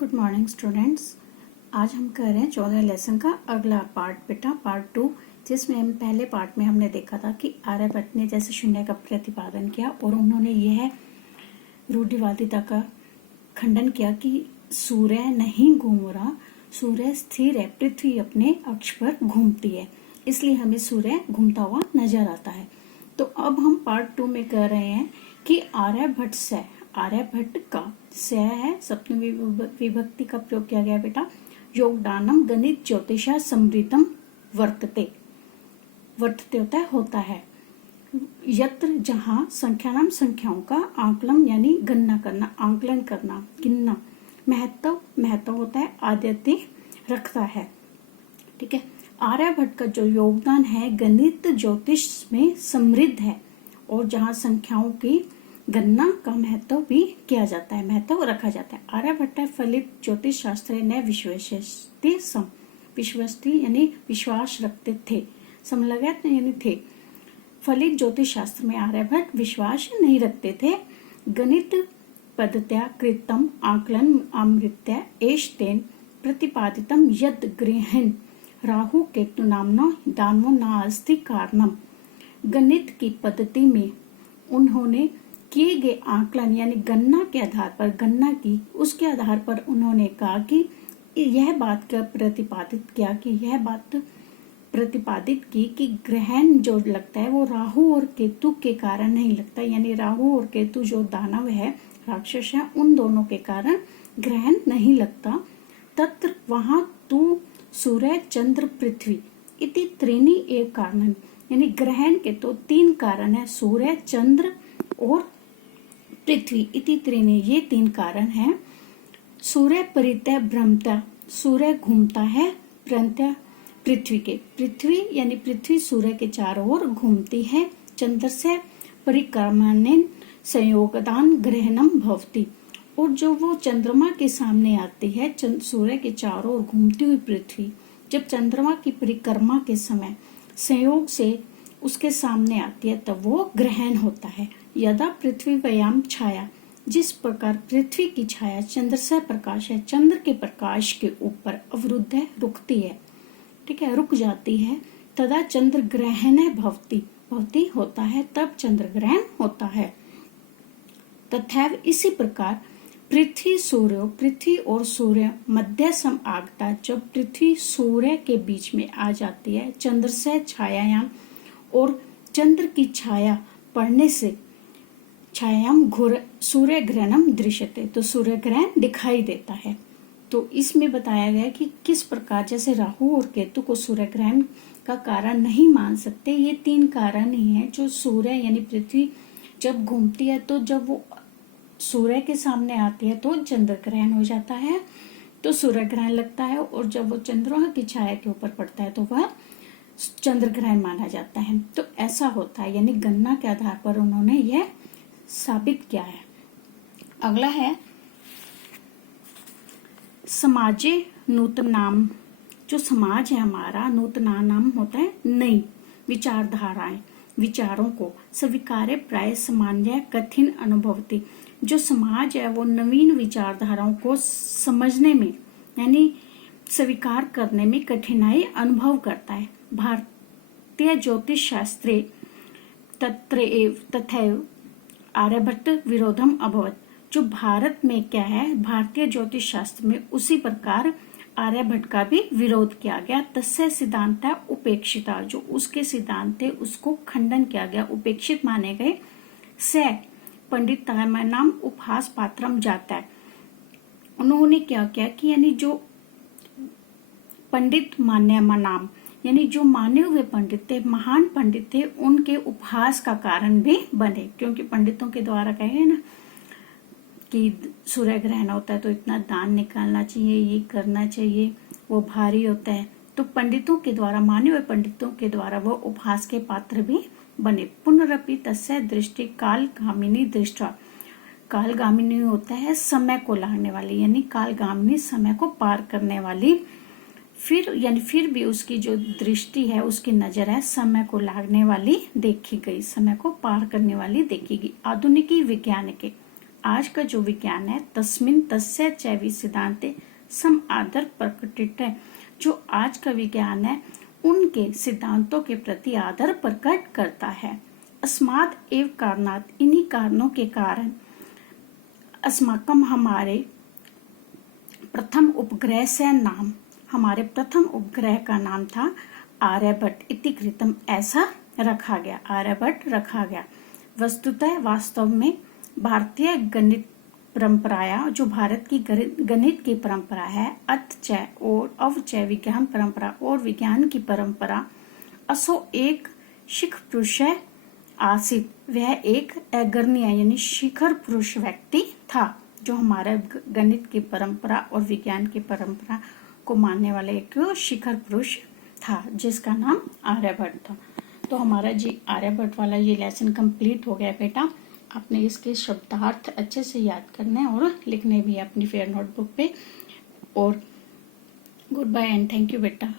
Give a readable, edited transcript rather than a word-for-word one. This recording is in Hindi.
Good morning students. आज हम कर रहे हैं 14 लेसन का अगला पार्ट बेटा, पार्ट 2, जिसमें हम पहले पार्ट में हमने देखा था कि आर्यभट्ट ने जैसे शून्य का प्रतिपादन किया और उन्होंने यह रूढ़िवादिता का खंडन किया कि सूर्य नहीं घूम रहा, सूर्य स्थिर है, पृथ्वी अपने अक्ष पर घूमती है, इसलिए हमें सूर्य घूमता हुआ नजर आता है। तो अब हम पार्ट 2 में कर रहे हैं कि आर्यभट्ट का स है, सप्तमी विभक्ति का प्रयोग किया गया बेटा। योगदानम गणित ज्योतिषा समृद्धम वर्तते होता है यत्र, जहाँ संख्याओं का आकलन यानी गणना करना, आकलन करना, गिनना, महत्व होता है, आद्यते रखता है। ठीक है, आर्यभट्ट का जो योगदान है गणित ज्योतिष में समृद्ध है और जहाँ संख्याओं की गणना का महत्व भी किया जाता है, महत्व रखा जाता है। आर्यभट्ट फलित ज्योतिष शास्त्र ने विश्वस्ती यानी विश्वास रखते थे, समलगत यानी थे। फलित ज्योतिष शास्त्र में आर्यभट्ट विश्वास नहीं रखते थे। गणित पद्धत्या कृतम आकलन अमृत्या एष तेन प्रतिपादितम यद ग्रहण राहु केतु नामनो दानवो नास्ति कारणम। गणित की पद्धति में उन्होंने किए गए आकलन यानी गणना के आधार पर गणना की, उसके आधार पर उन्होंने कहा कि यह बात प्रतिपादित की कि ग्रहण जो लगता है वो राहु और केतु के कारण नहीं लगता, यानी राहु और केतु जो दानव है, राक्षस है, उन दोनों के कारण ग्रहण नहीं लगता। तत्र वहां तू सूर्य चंद्र पृथ्वी इति त्रीणि एक कारण, यानी ग्रहण के तो 3 कारण है, सूर्य चंद्र और पृथ्वी इति त्रीणि, ये 3 कारण हैं। सूर्य परितः भ्रमता, सूर्य घूमता है, भ्रमता पृथ्वी के, पृथ्वी यानी पृथ्वी सूर्य के चारों ओर घूमती है। चंद्र से परिक्रमणेन संयोगदान ग्रहणम भवति, और जो वो चंद्रमा के सामने आती है, सूर्य के चारों ओर घूमती हुई पृथ्वी जब चंद्रमा की परिक्रमा के समय संयोग से उसके सामने आती है तब वो ग्रहण होता है। यदा पृथ्वी व्याम छाया, जिस प्रकार पृथ्वी की छाया चंद्र से प्रकाश है, चंद्र के प्रकाश के ऊपर अवरुद्ध है, रुकती है, ठीक है, रुक जाती है। तदा चंद्र ग्रहण भवति होता है, तब चंद्र ग्रहण होता है। तथैव इसी प्रकार पृथ्वी और सूर्य मध्य सम आगता, जब पृथ्वी सूर्य के बीच में आ जाती है, चंद्र से छायायाम और चंद्र की छाया पड़ने से छायाम सूर्य ग्रहणम दृश्यते, तो सूर्य ग्रहण दिखाई देता है। तो इसमें बताया गया कि किस प्रकार जैसे राहु और केतु को सूर्य ग्रहण का कारण नहीं मान सकते, ये 3 कारण ही हैं। जो सूर्य यानी पृथ्वी जब घूमती है तो जब वो सूर्य के सामने आती है तो चंद्र ग्रहण हो जाता है, तो सूर्य ग्रहण लगता है, और जब वो चंद्रमा की छाया के ऊपर पड़ता है तो वह चंद्र ग्रहण माना जाता है। तो ऐसा होता है, यानी गणना के आधार पर उन्होंने यह साबित किया है। अगला है समाजे नूतन नाम, जो समाज है हमारा, नूतना नाम होता है नई विचारधाराएं, विचारों को स्वीकार्य प्राय सामान्य कठिन अनुभवती, जो समाज है वो नवीन विचारधाराओं को समझने में यानी स्वीकार करने में कठिनाई अनुभव करता है। भारतीय ज्योतिष शास्त्रे तथैव आर्यभट्ट विरोधम अभवत, जो भारत में क्या है, भारतीय ज्योतिष शास्त्र में उसी प्रकार आर्यभट्ट का भी विरोध किया गया। तस्य सिद्धांत उपेक्षिता, जो उसके सिद्धांत थे उसको खंडन किया गया, उपेक्षित माने गए। से पंडित नाम उपहास पात्रम जाता है, उन्होंने क्या किया कि यानी जो पंडित मान्य नाम यानी जो माने हुए पंडित थे, महान पंडित थे, उनके उपहास का कारण भी बने, क्योंकि पंडितों के द्वारा कहे ना कि सूर्य ग्रहण होता है तो इतना दान निकालना चाहिए, ये करना चाहिए, वो भारी होता है, तो पंडितों के द्वारा, माने हुए पंडितों के द्वारा वो उपहास के पात्र भी बने। पुनरपि तस्य दृष्टि कालगामिनी दृष्टा, कालगामिनी होता है समय को लाने वाली, यानी कालगामिनी समय को पार करने वाली, फिर भी उसकी जो दृष्टि है, उसकी नजर है, समय को लागने वाली देखी गई, समय को पार करने वाली देखी गई। आधुनिकी विज्ञान के आज का जो विज्ञान है तस्मिन् तस्य च सिद्धांते सम आदर प्रकटित है। जो आज का विज्ञान है उनके सिद्धांतों के प्रति आदर प्रकट करता है। अस्माद एव कारणात, इन्हीं कारणों के कारण अस्माकम, हमारे प्रथम उपग्रह से नाम, हमारे प्रथम उपग्रह का नाम था आर्यभट्ट इति कृतम, ऐसा रखा गया, आर्यभट्ट रखा गया। वस्तुतः वास्तव में भारतीय गणित परंपराया, जो भारत की गणित की परंपरा है, अतच और अवच विज्ञान परंपरा और विज्ञान की परंपरा, असो एक शिख पुरुष आसित, वह एक अग्रणी यानी शिखर पुरुष व्यक्ति था, जो हमारे गणित की परंपरा और विज्ञान की परंपरा को मानने वाला एक शिखर पुरुष था, जिसका नाम आर्यभट्ट था। तो हमारा जी आर्यभट्ट वाला ये लेसन कंप्लीट हो गया बेटा। आपने इसके शब्दार्थ अच्छे से याद करने और लिखने भी अपनी फेयर नोटबुक पे। और goodbye and thank you बेटा।